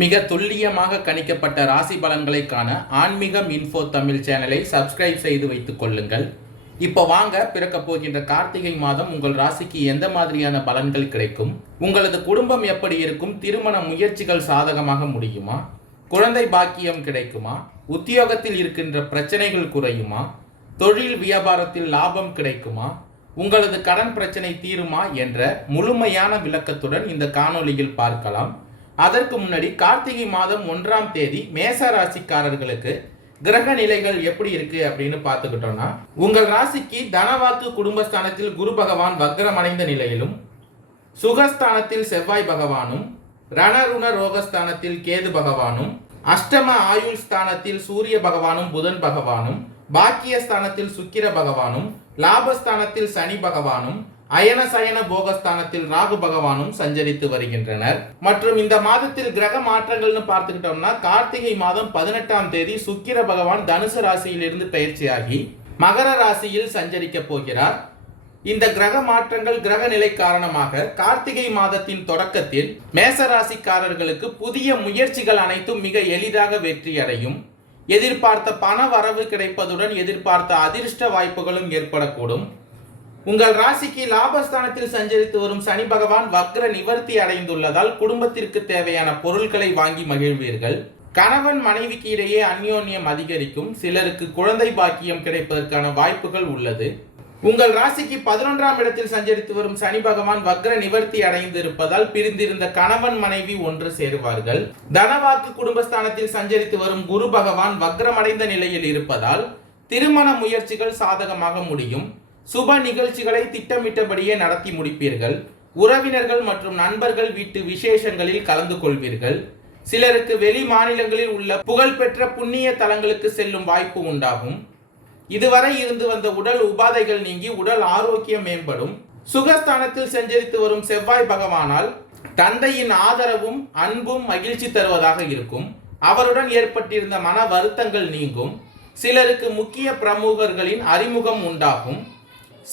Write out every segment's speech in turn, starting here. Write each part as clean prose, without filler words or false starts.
மிக துல்லியமாக கணிக்கப்பட்ட ராசி பலன்களை காண ஆன்மீகம் இன்ஃபோ தமிழ் சேனலை சப்ஸ்கிரைப் செய்து வைத்துக் கொள்ளுங்கள். இப்போ வாங்க, பிறக்க போகின்ற கார்த்திகை மாதம் உங்கள் ராசிக்கு எந்த மாதிரியான பலன்கள் கிடைக்கும், உங்களது குடும்பம் எப்படி இருக்கும், திருமண முயற்சிகள் சாதகமாக முடியுமா, குழந்தை பாக்கியம் கிடைக்குமா, உத்தியோகத்தில் இருக்கின்ற பிரச்சனைகள் குறையுமா, தொழில் வியாபாரத்தில் லாபம் கிடைக்குமா, உங்களது கடன் பிரச்சனை தீருமா என்ற முழுமையான விளக்கத்துடன் இந்த காணொளியில் பார்க்கலாம். அதற்கு முன்னாடி கார்த்திகை மாதம் 1ஆம் தேதி மேச ராசிக்காரர்களுக்கு கிரக நிலைகள் எப்படி இருக்கு அப்படின்னு பார்த்துக்கிட்டோம்னா, உங்கள் ராசிக்கு தனவாக்கு குடும்பஸ்தானத்தில் குரு பகவான் வக்ரமடைந்த நிலையிலும், சுகஸ்தானத்தில் செவ்வாய் பகவானும், ரணருண ரோகஸ்தானத்தில் கேது பகவானும், அஷ்டம ஆயுள் ஸ்தானத்தில் சூரிய பகவானும் புதன் பகவானும், பாக்கியஸ்தானத்தில் சுக்கிர பகவானும், லாபஸ்தானத்தில் சனி பகவானும், அயன சயன போகஸ்தானத்தில் ராகு பகவானும் சஞ்சரித்து வருகின்றனர். மற்றும் இந்த மாதத்தில் கிரக மாற்றங்கள்னு பார்த்துக்கிட்டோம்னா, கார்த்திகை மாதம் 18ஆம் தேதி சுக்கிர பகவான் தனுசு ராசியிலிருந்து பயிற்சியாகி மகர ராசியில் சஞ்சரிக்க போகிறார். இந்த கிரக மாற்றங்கள் கிரக நிலை காரணமாக கார்த்திகை மாதத்தின் தொடக்கத்தில் மேச ராசிக்காரர்களுக்கு புதிய முயற்சிகள் அனைத்தும் மிக எளிதாக வெற்றி அடையும். எதிர்பார்த்த பண வரவு கிடைப்பதுடன் எதிர்பார்த்த அதிர்ஷ்ட வாய்ப்புகளும் ஏற்படக்கூடும். உங்கள் ராசிக்கு லாபஸ்தானத்தில் சஞ்சரித்து வரும் சனி பகவான் வக்ர நிவர்த்தி அடைந்துள்ளதால் குடும்பத்திற்கு தேவையான பொருட்களை வாங்கி மகிழ்வீர்கள். கணவன் மனைவிக்கு இடையே அந்யோன்யம் அதிகரிக்கும். சிலருக்கு குழந்தை பாக்கியம் கிடைப்பதற்கான வாய்ப்புகள் உள்ளது. உங்கள் ராசிக்கு 11ஆம் இடத்தில் சஞ்சரித்து வரும் சனி பகவான் வக்ர நிவர்த்தி அடைந்து இருப்பதால் பிரிந்திருந்த கணவன் மனைவி ஒன்று சேருவார்கள். தனவாக்கு குடும்பஸ்தானத்தில் சஞ்சரித்து வரும் குரு பகவான் வக்ரமடைந்த நிலையில் இருப்பதால் திருமண முயற்சிகள் சாதகமாக முடியும். சுப நிகழ்ச்சிகளை திட்டமிட்டபடியே நடத்தி முடிப்பீர்கள். உறவினர்கள் மற்றும் நண்பர்கள் வீட்டு விசேஷங்களில் கலந்து கொள்வீர்கள். சிலருக்கு வெளி மாநிலங்களில் உள்ள புகழ்பெற்ற புண்ணிய தலங்களுக்கு செல்லும் வாய்ப்பு உண்டாகும். இதுவரை இருந்து வந்த உடல் உபாதைகள் நீங்கி உடல் ஆரோக்கியம் மேம்படும். சுகஸ்தானத்தில் சஞ்சரித்து வரும் செவ்வாய் பகவானால் தந்தையின் ஆதரவும் அன்பும் மகிழ்ச்சி தருவதாக இருக்கும். அவருடன் ஏற்பட்டிருந்த மன வருத்தங்கள் நீங்கும். சிலருக்கு முக்கிய பிரமுகர்களின் அறிமுகம் உண்டாகும்.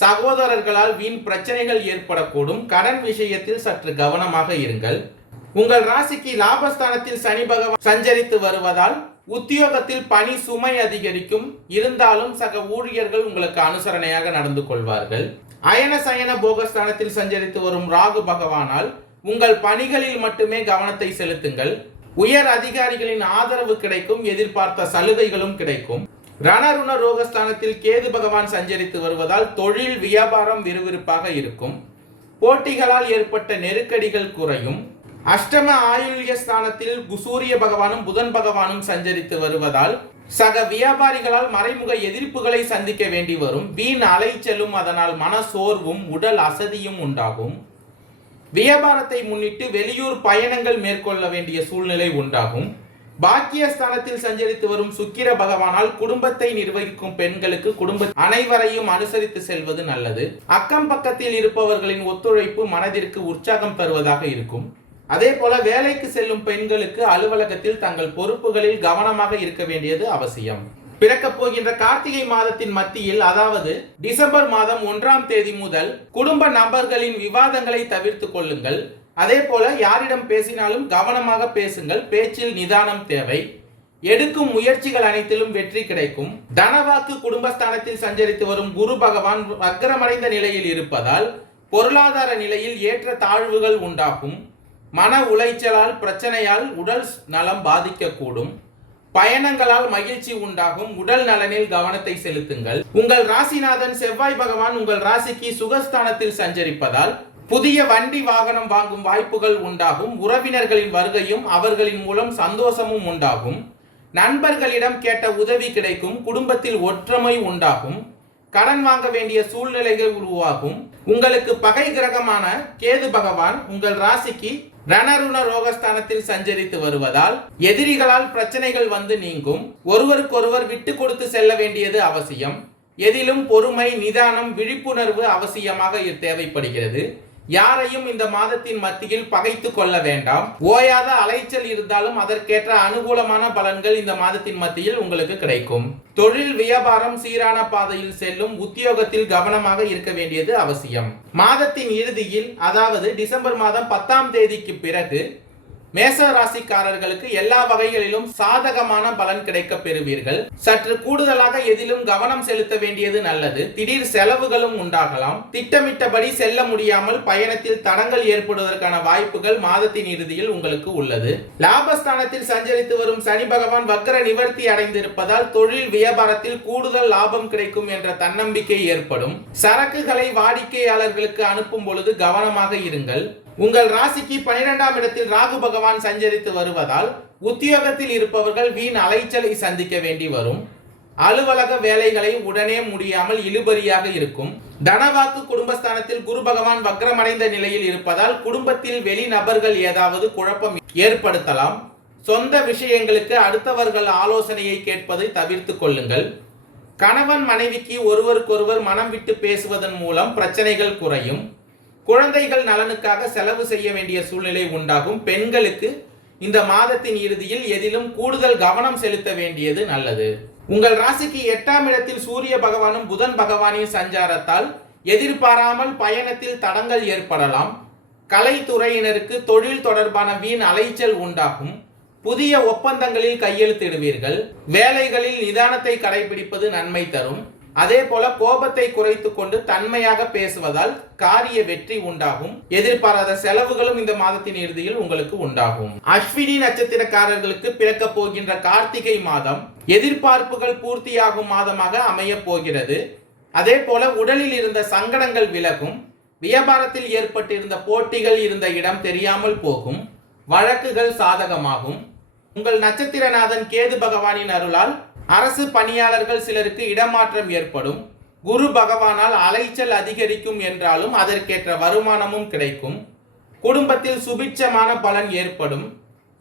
சகோதரர்களால் வீண் பிரச்சனைகள் ஏற்படக்கூடும். கடன் விஷயத்தில் சற்று கவனமாக இருங்கள். உங்கள் ராசிக்கு லாபஸ்தானத்தில் சனி பகவான் சஞ்சரித்து வருவதால் உத்தியோகத்தில் பணி சுமை அதிகரிக்கும். இருந்தாலும் சக ஊழியர்கள் உங்களுக்கு அனுசரணையாக நடந்து கொள்வார்கள். அயன சயன போகஸ்தானத்தில் சஞ்சரித்து வரும் ராகு பகவானால் உங்கள் பணிகளில் மட்டுமே கவனத்தை செலுத்துங்கள். உயர் அதிகாரிகளின் ஆதரவு கிடைக்கும். எதிர்பார்த்த சலுகைகளும் கிடைக்கும். ரணருண ரோகஸ்தானத்தில் கேது பகவான் சஞ்சரித்து வருவதால் தொழில் வியாபாரம் விறுவிறுப்பாக இருக்கும். போட்டிகளால் ஏற்பட்ட நெருக்கடிகள் குறையும். அஷ்டம ஆயுள்ய ஸ்தானத்தில் சூரிய பகவானும் புதன் பகவானும் சஞ்சரித்து வருவதால் சக வியாபாரிகளால் மறைமுக எதிர்ப்புகளை சந்திக்க வேண்டி வரும். வீண் அலைச்சலும் அதனால் மன சோர்வும் உடல் அசதியும் உண்டாகும். வியாபாரத்தை முன்னிட்டு வெளியூர் பயணங்கள் மேற்கொள்ள வேண்டிய சூழ்நிலை உண்டாகும். பாக்கியஸ்தானத்தில் சஞ்சரித்து வரும் சுக்கிர பகவானால் குடும்பத்தை நிர்வகிக்கும் பெண்களுக்கு குடும்ப அனைவரையும் அனுசரித்து செல்வது நல்லது. அக்கம் பக்கத்தில் இருப்பவர்களின் ஒத்துழைப்பு மனதிற்கு உற்சாகம் தருவதாக இருக்கும். அதே போல வேலைக்கு செல்லும் பெண்களுக்கு அலுவலகத்தில் தங்கள் பொறுப்புகளில் கவனமாக இருக்க வேண்டியது அவசியம். பிறக்க போகின்ற கார்த்திகை மாதத்தின் மத்தியில், அதாவது டிசம்பர் மாதம் 1ஆம் தேதி முதல் குடும்ப நபர்களின் விவாதங்களை தவிர்த்து கொள்ளுங்கள். அதே போல யாரிடம் பேசினாலும் கவனமாக பேசுங்கள். பேச்சில் நிதானம் தேவை. எடுக்கும் முயற்சிகள் அனைத்திலும் வெற்றி கிடைக்கும். தனவாக்கு குடும்பஸ்தானத்தில் சஞ்சரித்து வரும் குரு பகவான் வக்ரமடைந்த நிலையில் இருப்பதால் பொருளாதார நிலையில் ஏற்ற தாழ்வுகள் உண்டாகும். மன உளைச்சலால் பிரச்சனையால் உடல் நலம் பாதிக்கக்கூடும். பயணங்களால் மகிழ்ச்சி உண்டாகும். உடல் நலனில் கவனத்தை செலுத்துங்கள். உங்கள் ராசிநாதன் செவ்வாய் பகவான் உங்கள் ராசிக்கு சுகஸ்தானத்தில் சஞ்சரிப்பதால் புதிய வண்டி வாகனம் வாங்கும் வாய்ப்புகள் உண்டாகும். உறவினர்களின் வருகையும் அவர்களின் மூலம் சந்தோஷமும் உண்டாகும். நண்பர்களிடம் கேட்ட உதவி கிடைக்கும். குடும்பத்தில் ஒற்றுமை உண்டாகும். கடன் வாங்க வேண்டிய சூழ்நிலைகள் உருவாகும். உங்களுக்கு பகை கிரகமான கேது பகவான் உங்கள் ராசிக்கு ரணருண ரோகஸ்தானத்தில் சஞ்சரித்து வருவதால் எதிரிகளால் பிரச்சனைகள் வந்து நீங்கும். ஒருவருக்கொருவர் விட்டு கொடுத்து செல்ல வேண்டியது அவசியம். எதிலும் பொறுமை, நிதானம், விழிப்புணர்வு அவசியமாக தேவைப்படுகிறது. யாரையும் இந்த மாதத்தின் மத்தியில் பகைத்து கொள்ள வேண்டாம். ஓயாத அலைச்சல் இருந்தாலும் அதற்கேற்ற அனுகூலமான பலன்கள் இந்த மாதத்தின் மத்தியில் உங்களுக்கு கிடைக்கும். தொழில் வியாபாரம் சீரான பாதையில் செல்லும். உத்தியோகத்தில் கவனமாக இருக்க வேண்டியது அவசியம். மாதத்தின் இறுதியில், அதாவது டிசம்பர் மாதம் 10ஆம் தேதிக்கு பிறகு மேச ராசிக்காரர்களுக்கு எல்லா வகைகளிலும் சாதகமான பலன் கிடைக்க பெறுவீர்கள். சற்று கூடுதலாக எதிலும் கவனம் செலுத்த வேண்டியது நல்லது. திடீர் செலவுகளும் உண்டாகலாம். திட்டமிட்டபடி செல்ல முடியாமல் பயணத்தில் தடங்கள் ஏற்படுவதற்கான வாய்ப்புகள் மாதத்தின் இறுதியில் உங்களுக்கு உள்ளது. லாபஸ்தானத்தில் சஞ்சரித்து வரும் சனி பகவான் வக்ர நிவர்த்தி அடைந்திருப்பதால் தொழில் வியாபாரத்தில் கூடுதல் லாபம் கிடைக்கும் என்ற தன்னம்பிக்கை ஏற்படும். சரக்குகளை வாடிக்கையாளர்களுக்கு அனுப்பும் பொழுது கவனமாக இருங்கள். உங்கள் ராசிக்கு 12ஆம் இடத்தில் ராகு பகவான் சஞ்சரித்து வருவதால் உத்தியோகத்தில் இருப்பவர்கள் வீண் அலைச்சலை சந்திக்க வேண்டி வரும். அலுவலக வேலைகளை உடனே முடியாமல் இழுபறியாக இருக்கும். தனவாக்கு குடும்பஸ்தானத்தில் குரு பகவான் வக்ரமடைந்த நிலையில் இருப்பதால் குடும்பத்தில் வெளிநபர்கள் ஏதாவது குழப்பம் ஏற்படுத்தலாம். சொந்த விஷயங்களுக்கு அடுத்தவர்கள் ஆலோசனையை கேட்பதை தவிர்த்து கொள்ளுங்கள். கணவன் மனைவிக்கு ஒருவருக்கொருவர் மனம் விட்டு பேசுவதன் மூலம் பிரச்சனைகள் குறையும். குழந்தைகள் நலனுக்காக செலவு செய்ய வேண்டிய சூழ்நிலை உண்டாகும். பெண்களுக்கு இந்த மாதத்தின் இறுதியில் எதிலும் கூடுதல் கவனம் செலுத்த வேண்டியது நல்லது. உங்கள் ராசிக்கு 8ஆம் இடத்தில் சூரிய பகவானும் புதன் பகவானின் சஞ்சாரத்தால் எதிர்பாராமல் பயணத்தில் தடங்கள் ஏற்படலாம். கலைத்துறையினருக்கு தொழில் தொடர்பான வீண் அலைச்சல் உண்டாகும். புதிய ஒப்பந்தங்களில் கையெழுத்திடுவீர்கள். வேலைகளில் நிதானத்தை கடைபிடிப்பது நன்மை தரும். அதே போல கோபத்தை குறைத்து கொண்டு தன்மையாக பேசுவதால் காரிய வெற்றி உண்டாகும். எதிர்பாராத செலவுகளும் இந்த மாதத்தின் இறுதியில் உங்களுக்கு உண்டாகும். அஸ்வினி நட்சத்திரக்காரர்களுக்கு பிறக்க போகின்ற கார்த்திகை மாதம் எதிர்பார்ப்புகள் பூர்த்தியாகும் மாதமாக அமைய போகிறது. அதே போல உடலில் இருந்த சங்கடங்கள் விலகும். வியாபாரத்தில் ஏற்பட்டிருந்த போட்டிகள் இருந்த இடம் தெரியாமல் போகும். வழக்குகள் சாதகமாகும். உங்கள் நட்சத்திரநாதன் கேது பகவானின் அருளால் அரசு பணியாளர்கள் சிலருக்கு இடமாற்றம் ஏற்படும். குரு பகவானால் அலைச்சல் அதிகரிக்கும் என்றாலும் அதற்கேற்ற வருமானமும் கிடைக்கும். குடும்பத்தில் சுபிட்சமான பலன் ஏற்படும்.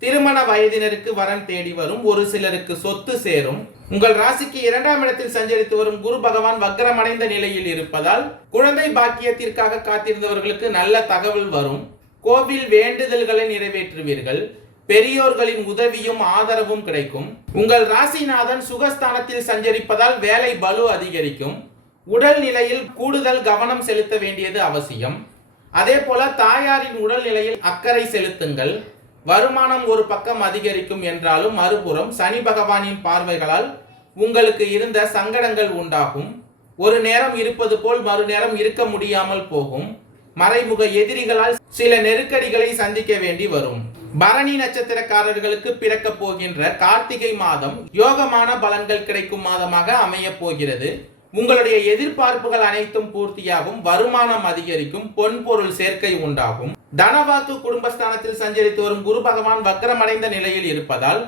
திருமண வயதினருக்கு வரன் தேடி வரும். ஒரு சிலருக்கு சொத்து சேரும். உங்கள் ராசிக்கு 2ஆம் இடத்தில் சஞ்சரித்து வரும் குரு பகவான் வக்ரமடைந்த நிலையில் இருப்பதால் குழந்தை பாக்கியத்திற்காக காத்திருந்தவர்களுக்கு நல்ல தகவல் வரும். கோவில் வேண்டுதல்களை நிறைவேற்றுவீர்கள். பெரியோர்களின் உதவியும் ஆதரவும் கிடைக்கும். உங்கள் ராசிநாதன் சுகஸ்தானத்தில் சஞ்சரிப்பதால் வேலை பலு அதிகரிக்கும். உடல் நிலையில் கூடுதல் கவனம் செலுத்த வேண்டியது அவசியம். அதே போல தாயாரின் உடல் நிலையில் அக்கறை செலுத்துங்கள். வருமானம் ஒரு பக்கம் அதிகரிக்கும் என்றாலும் மறுபுறம் சனி பகவானின் பார்வைகளால் உங்களுக்கு இருந்த சங்கடங்கள் உண்டாகும். ஒரு நேரம் இருப்பது போல் மறுநேரம் இருக்க முடியாமல் போகும். மறைமுக எதிரிகளால் சில நெருக்கடிகளை சந்திக்க வேண்டி வரும். பரணி நட்சத்திரக்காரர்களுக்கு பிறக்க போகின்ற கார்த்திகை மாதம் யோகமான பலன்கள் கிடைக்கும் மாதமாக அமைய போகிறது. உங்களுடைய எதிர்பார்ப்புகள் அனைத்தும் பூர்த்தியாகும். வருமானம் அதிகரிக்கும். பொன்பொருள் சேர்க்கை உண்டாகும். தனவாக்கு குடும்பஸ்தானத்தில் சஞ்சரித்து வரும் குரு பகவான் வக்ரமடைந்த நிலையில் இருப்பதால்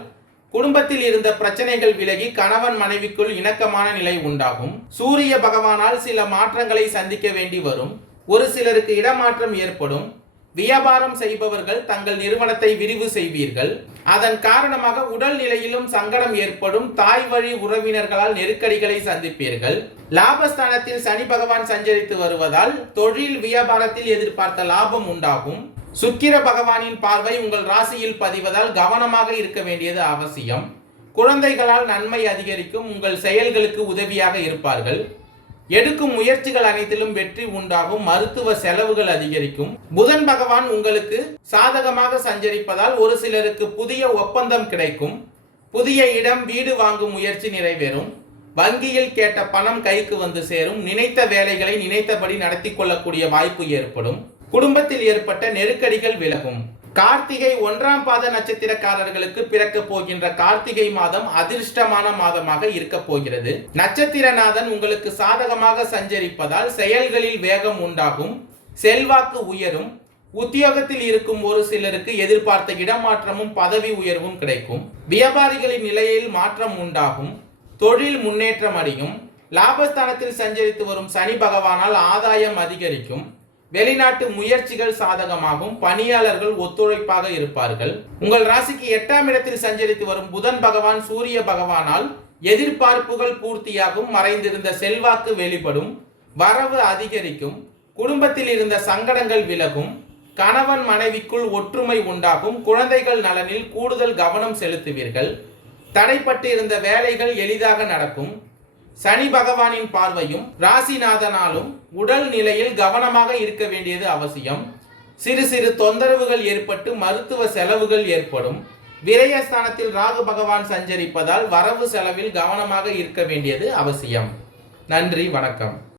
குடும்பத்தில் இருந்த பிரச்சனைகள் விலகி கணவன் மனைவிக்குள் இணக்கமான நிலை உண்டாகும். சூரிய பகவானால் சில மாற்றங்களை சந்திக்க வேண்டி வரும். ஒரு சிலருக்கு இடமாற்றம் ஏற்படும். வியாபாரம் செய்பவர்கள் தங்கள் நிறுவனத்தை விரிவு செய்வீர்கள். அதன் காரணமாக உடல் நிலையிலும் சங்கடம் ஏற்படும். தாய் வழி உறவினர்களால் நெருக்கடிகளை சந்திப்பீர்கள். லாபஸ்தானத்தில் சனி பகவான் சஞ்சரித்து வருவதால் தொழில் வியாபாரத்தில் எதிர்பார்த்த லாபம் உண்டாகும். சுக்கிர பகவானின் பார்வை உங்கள் ராசியில் பதிவதால் கவனமாக இருக்க வேண்டியது அவசியம். குழந்தைகளால் நன்மை அதிகரிக்கும். உங்கள் செயல்களுக்கு உதவியாக இருப்பார்கள். எடுக்கும் முயற்சிகள் அனைத்திலும் வெற்றி உண்டாகும். மருத்துவ செலவுகள் அதிகரிக்கும். புதன் பகவான் உங்களுக்கு சாதகமாக சஞ்சரிப்பதால் ஒரு சிலருக்கு புதிய ஒப்பந்தம் கிடைக்கும். புதிய இடம் வீடு வாங்கும் முயற்சி நிறைவேறும். வங்கியில் கேட்ட பணம் கைக்கு வந்து சேரும். நினைத்த வேலைகளை நினைத்தபடி நடத்தி கொள்ளக்கூடிய வாய்ப்பு ஏற்படும். குடும்பத்தில் ஏற்பட்ட நெருக்கடிகள் விலகும். கார்த்திகை 1ஆம் பாத நட்சத்திரக்காரர்களுக்கு பிறக்க போகின்ற கார்த்திகை மாதம் அதிர்ஷ்டமான மாதமாக இருக்க போகிறது. நட்சத்திரநாதன் உங்களுக்கு சாதகமாக சஞ்சரிப்பதால் செயல்களில் வேகம் உண்டாகும். செல்வாக்கு உயரும். உத்தியோகத்தில் இருக்கும் ஒரு சிலருக்கு எதிர்பார்த்த இடமாற்றமும் பதவி உயர்வும் கிடைக்கும். வியாபாரிகளின் நிலையில் மாற்றம் உண்டாகும். தொழில் முன்னேற்றம் அடையும். லாபஸ்தானத்தில் சஞ்சரித்து வரும் சனி பகவானால் ஆதாயம் அதிகரிக்கும். வெளிநாட்டு முயற்சிகள் சாதகமாகும். பணியாளர்கள் ஒத்துழைப்பாக இருப்பார்கள். உங்கள் ராசிக்கு 8ஆம் இடத்தில் சஞ்சரித்து வரும் புதன் பகவான் சூரிய பகவானால் எதிர்பார்ப்புகள் பூர்த்தியாகும். மறைந்திருந்த செல்வாக்கு வெளிப்படும். வரவு அதிகரிக்கும். குடும்பத்தில் இருந்த சங்கடங்கள் விலகும். கணவன் மனைவிக்குள் ஒற்றுமை உண்டாகும். குழந்தைகள் நலனில் கூடுதல் கவனம் செலுத்துவீர்கள். தடைப்பட்டு இருந்த வேலைகள் எளிதாக நடக்கும். சனி பகவானின் பார்வையும் ராசிநாதனாலும் உடல் நிலையில் கவனமாக இருக்க வேண்டியது அவசியம். சிறு சிறு தொந்தரவுகள் ஏற்பட்டு மருத்துவ செலவுகள் ஏற்படும். விரயஸ்தானத்தில் ராகு பகவான் சஞ்சரிப்பதால் வரவு செலவில் கவனமாக இருக்க வேண்டியது அவசியம். நன்றி, வணக்கம்.